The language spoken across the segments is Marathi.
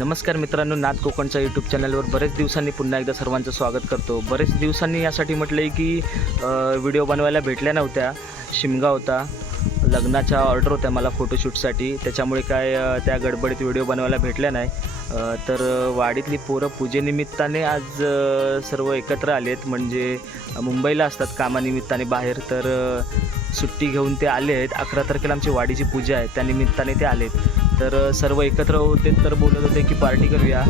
नमस्कार मित्रांनो नाथ कोकणच्या यूट्यूब चॅनलवर बरेच दिवसांनी पुन्हा एकदा सर्वांचं स्वागत करतो. बरेच दिवसांनी यासाठी म्हटलं आहे की व्हिडिओ बनवायला भेटल्या नव्हत्या शिमगा होता. लग्नाच्या ऑर्डर होत्या मला फोटोशूटसाठी त्याच्यामुळे काय त्या गडबडीत व्हिडिओ बनवायला भेटल्या नाही. तर वाडीतली पोरं पूजेनिमित्ताने आज सर्व एकत्र आलेत. म्हणजे मुंबईला असतात कामानिमित्ताने बाहेर. तर सुट्टी घेऊन ते आले आहेत. अकरा तारखेला आमची वाडीची पूजा आहे. त्यानिमित्ताने ते आलेत. तर सर्व एकत्र होते तर बोलत होते की पार्टी करूया.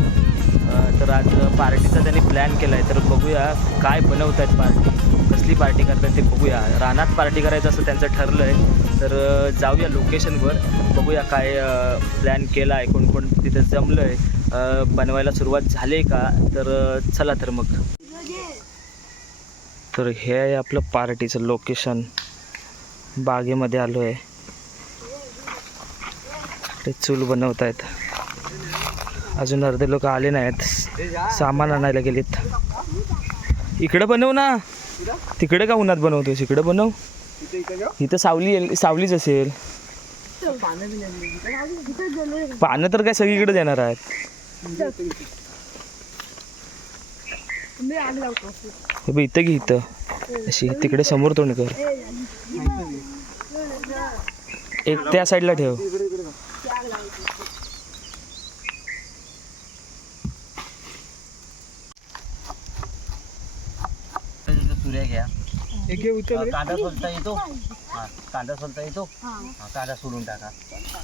तर आज पार्टीचा त्यांनी प्लॅन केला आहे तर बघूया काय बनवत आहेत पार्टी कसली पार्टी करतात ते बघूया. रानात पार्टी करायचं असं त्यांचं ठरलं आहे तर जाऊया लोकेशनवर. बघूया काय प्लॅन केला आहे कोण कोण तिथं जमलं आहे बनवायला सुरुवात झाली आहे का? तर चला तर मग. तर हे आहे आपलं पार्टीचं लोकेशन बागेमध्ये आलो आहे ते चूल बनवत आहेत अजून अर्धे लोक आले नाहीत. सामान आणायला गेलेत. इकडं बनव ना. तिकडे का उन्हात बनवतोस इकडे बनव. इथं सावली सावलीच असेल. पानं तर काय सगळीकडे देणार आहेत. हे बघ इथं घे इथं. अशी तिकडे समोर तोंड कर. एक त्या साईडला ठेव सूर्या घ्या हे उचल रे. कांदा सोलता येतो? हा कांदा सोलता येतो? हा कांदा सोलून टाका.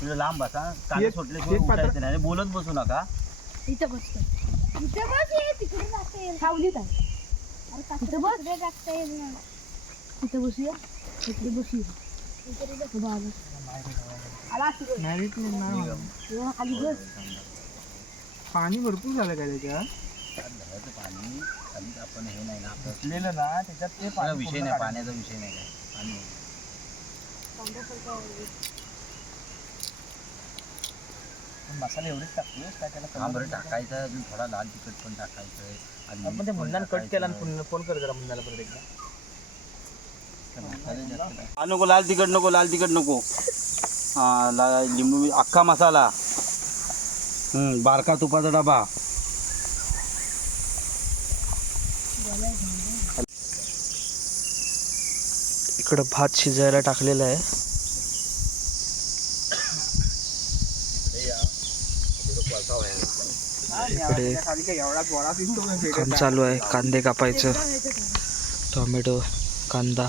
तुझं लांब बसा. कांदा एक- सोडल्याशिवाय एक पात्र- उठायचं नाही. आणि बोलत बसू नका. इथं बसतो इथं बस हे तिकडे जाता. येईल सावलीत आहे. इथं बस. तिकडे जाता. येईल ना इथं बसूया. इकडे बसूया. इकडे बस. बाबा आला. असं नाही रे, तू नाही म्हणा. बस खाली बस. पाणी भरपूर झालं का त्याच्यात? धरायचं पाणी खाली आपण हे नाही ना आपलं असलेलं ना त्याच्यात ते हा, विषय नाही पाण्याचा विषय नाही काय. पाणी मसाले एवढेच टाकले काय त्याला हा बरं टाकायचं अजून थोडा लाल तिखट पण टाकायचं आणि आपण ते पण मुन्नान कट केला आणि. पुन्हा फोन कर जरा मुन्नाला परत एकदा. हा नको लाल तिखट नको लाल तिखट नको. हा ला लिंबू अख्खा मसाला. हम्म, बारका तुपाचा डबा. इकडं भात शिजायला टाकलेला आहे. इकडे काम चालू आहे कांदे कापायचं. टोमॅटो कांदा.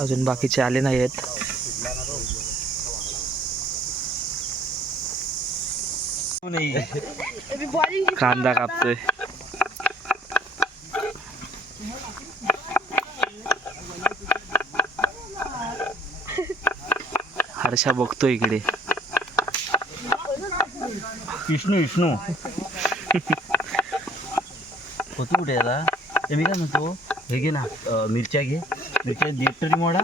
अजून बाकीचे आले नाही आहेत कांदा कापतोय. हर्षा बघतो इकडे. विष्णू विष्णू. होती कुठे आता ते मी काय म्हणतो हे घे ना अं, मिरच्या घे. मिरच्या देत तरी मोडा.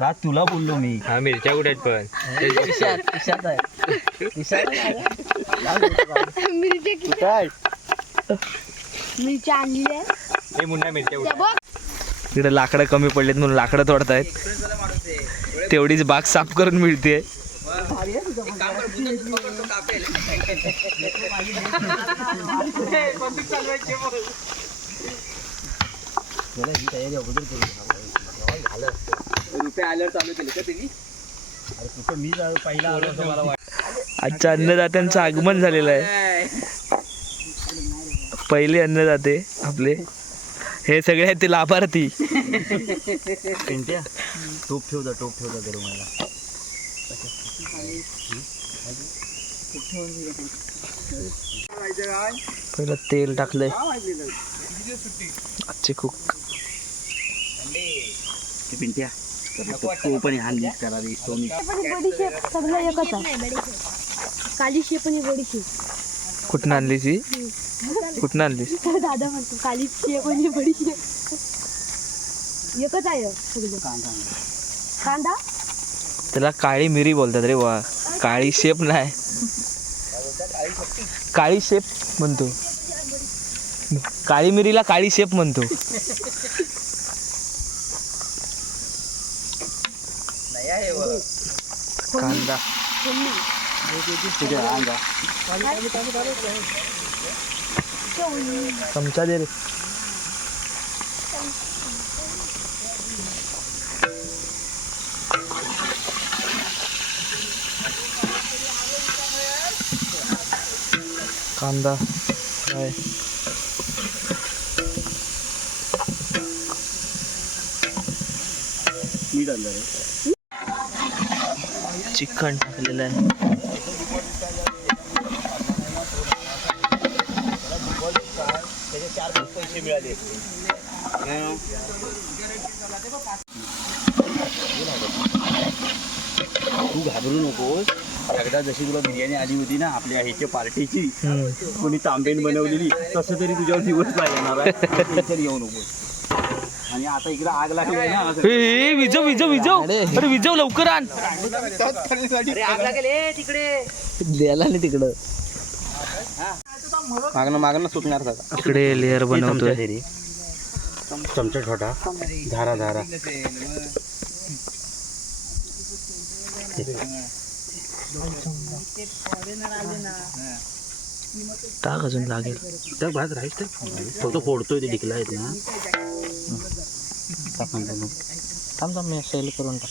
रात तुला बोललो मी. हा मिरच्या कुठे आहेत पण? मिरची मिरची आणली आहे. मुन्ना मिरच्या त्या बघ. तिकडे लाकडं कमी पडलेत म्हणून लाकडं तोडतायत. तेवढीच बाग साफ करून मिळते. आजच्या अन्नदात्यांचं आगमन झालेलं आहे. पहिले अन्नदाते आपले. हे सगळे आहेत ते लाभार्थी. पिंट्या टोप ठेव जा टोप ठेव जा गरम व्हायला. पहिलं तेल टाकलंय. आजचे खूप ते पिंट्या तो पण हान नीट करा रे बडीशेप सगळं एकच आहे. काली शेप आणि बडीशेप. कुठनं आणलीस ही? कुठनं आणलीस? दादा म्हणतो काली शेप आणि बडीशेप एकच आहे सगळं. कांदा. त्याला काळी मिरी बोलतात रे वा. काळी शेप नाही. काळी शेप म्हणतो. काळी मिरीला काळी शेप म्हणतो. कांदा. चमचा दे रे. कांदा काय? मीठ आणलं रे. चिकन टाकलेलं आहे. पैसे मिळाले. तू घाबरू नकोस. एकदा जशी तुला बिर्याणी आली होती ना आपल्या ह्याच्या पार्टीची कोणी तांबेन बनवलेली तसं तरी तुझ्यावर दिवस नाही येणार आहे. टेन्शन घेऊ नकोस. आणि आता इकडे आग लागली आहे ना ए, ए, विजव विजव विजव. अरे. विजव लवकर आण. द्यायला नाही तिकडं. मागणं मागणं सुटणार दादा. इकडे लेअर बनवतोय. चमचा छोटा. धारा धारा. टाक अजून लागेल. त्या भात राईस तर फक्त फोडतोय ते डिकला येते ना. थांब थांब मी सेल करून टाक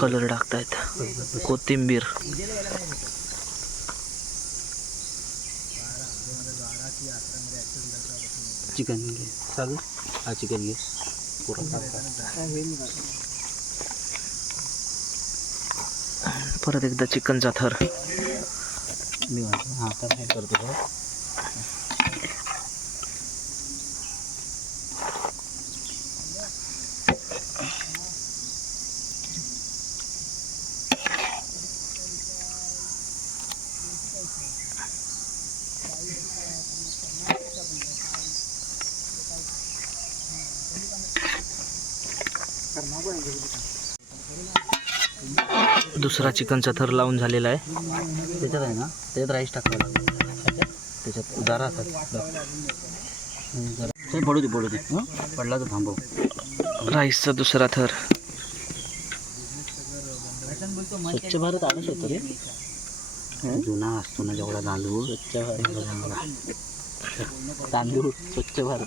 कलर टाकतायत. कोथिंबीर. चिकन घे चालू हा चिकन घे पुरा परत एकदा चिकनचा थर. मी म्हणतो हा तर काय करतो. दुसरा चिकनचा थर लावून झालेला आहे. त्याच्यात आहे ना त्याच्यात राईस टाकावं त्याच्यात जरा जरा पडू दे पडू दे? पडला तर थांबव. राईसचा दुसरा थर. स्वच्छ भारत आलंच होतं रे जुना असतो ना जेवढा तांदूळ स्वच्छ भारत. तांदूळ स्वच्छ भारत.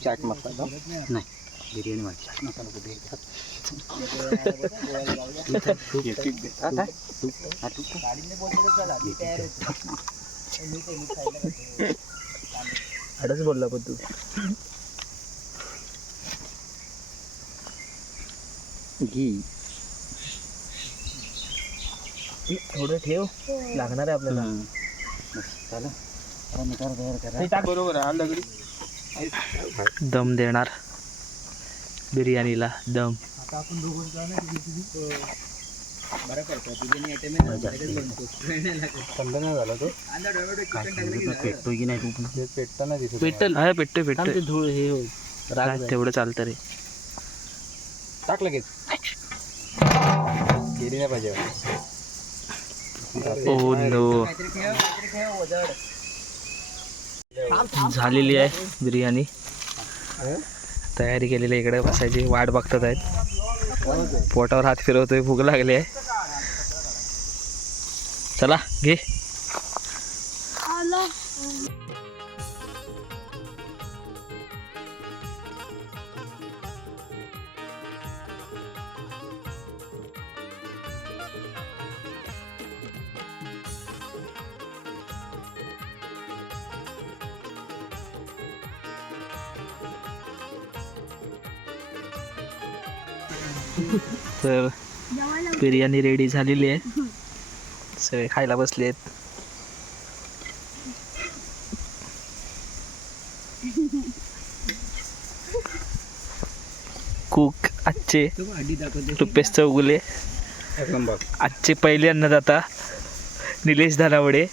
चाट मसाला नाही बिर्याणी मध्ये चाट मसाला कुठे येतात? तूप. बोलला पण तू घी. थोडं ठेव लागणार आहे आपल्याला. बरोबर दम देणार बिर्याणीला दम. आता आपण दोघं जाऊ ना बरं करतो बिर्याणी थंड नाही झाला तो? पेटतोय की नाही पेटल हा पेटतोय पेटतोय. धूळ हे काय तेवढं चालतं रे. टाक लगेच. गेली नाही पाहिजे. Oh no. झालेली आहे बिर्याणी. तयारी केलेली आहे इकडे बसायची. वाट बघतात आहेत. पोटावर हात फिरवतोय. भूक लागली आहे. चला घे. तर बिर्याणी रेडी झालेली आहे. सगळे खायला बसले आहेत कुक आजचे रुपेश चौगुले. आजचे पहिले अन्नदाता निलेश धनावडे.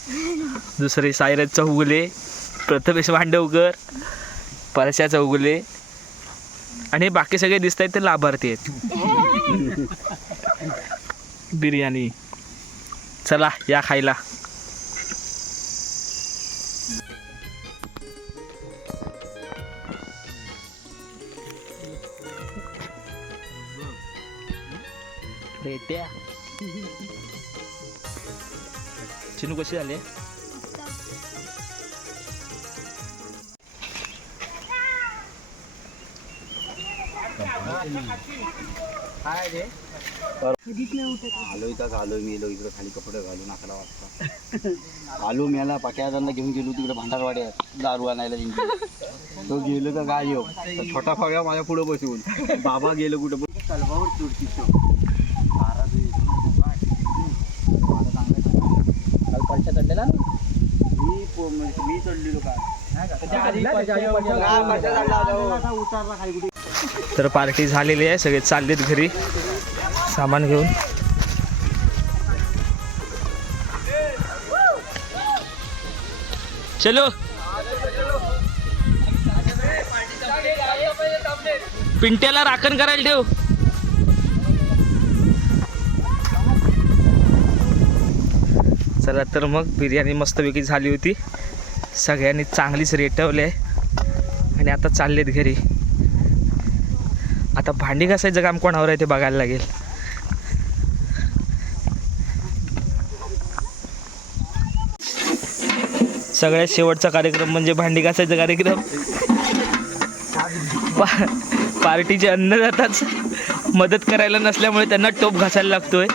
दुसरे सायरज चौगुले. प्रथमेश भांडवकर. परशा चौगुले. आणि बाकी सगळे दिसत आहेत ते लाभार्थी आहेत. बिर्याणी. चला या खायला. रेट्या. चिनू कशी झाले? आलो इथं आलो मी इकडे खाली कपडे घालून अकरा वाजता आलो घेऊन गेलो तिकडे भांडारवाड्यात दारू आणायला जिंकलो तो गेलो तर काय येऊ छोटा फळ्या माझ्या पुढे बसवून. बाबा गेलो कुठं ते. काल परशा चढलेला मी मी चढलेलो उतारला खाली कुठे? तर पार्टी झालेली आहे सगळे चाललेत घरी. सामान घेऊन. चलो. पिंट्याला राखण करायला ठेव. चला तर मग बिर्याणी मस्तपैकी झाली होती. सगळ्यांनी चांगलीच रेटवली आहे. आणि आता चाललेत घरी. आता भांडी घासायचं काम कोणावर आहे ते बघायला लागेल. सगळ्यात शेवटचा कार्यक्रम म्हणजे भांडी घासायचा कार्यक्रम. पा पार्टीचे अन्नदाताच मदत करायला नसल्यामुळे त्यांना टोप घासायला लागतोय.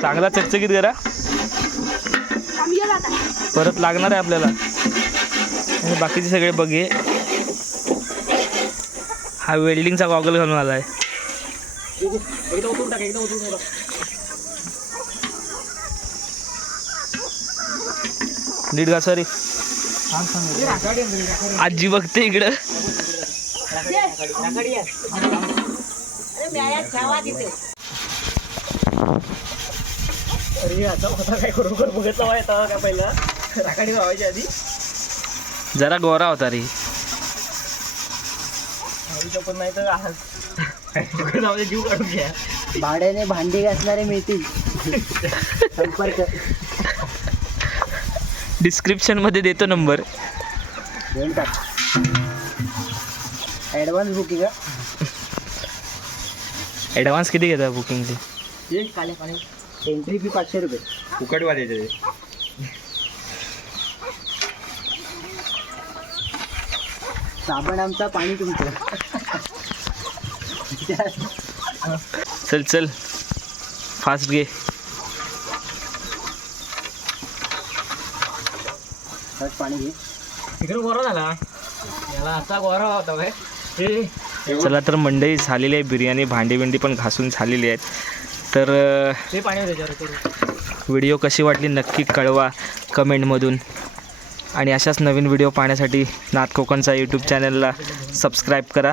चांगला चकचकीत करा. परत लागणार आहे आपल्याला. आणि बाकीचे सगळे बघे. हा वेल्डिंगचा गॉगल घालून आलाय. नीट घासा रे आजी बघते इकडं. जरा गोरा होता रे. भाड्याने भांडी घासणारे मिळतील. संपर्क. डिस्क्रिप्शनमध्ये देतो नंबर देऊन टाक. ॲडव्हान्स बुकिंग ॲडव्हान्स किती घेता बुकिंगचे एंट्री फी पाचशे रुपये. फुकटवाले साबण आमचा पाणी तुमचं. चल चल. फास्ट घे. पाणी घे. चला तर मंडई झालेली आहे. बिर्याणी भांडी बिंडी पण घासून झालेली आहेत. तर व्हिडिओ कशी वाटली नक्की कळवा कमेंटमधून. आणि अशाच नवीन व्हिडिओ पाहण्यासाठी नाथ कोकणचा यूट्यूब चॅनलला सबस्क्राईब करा.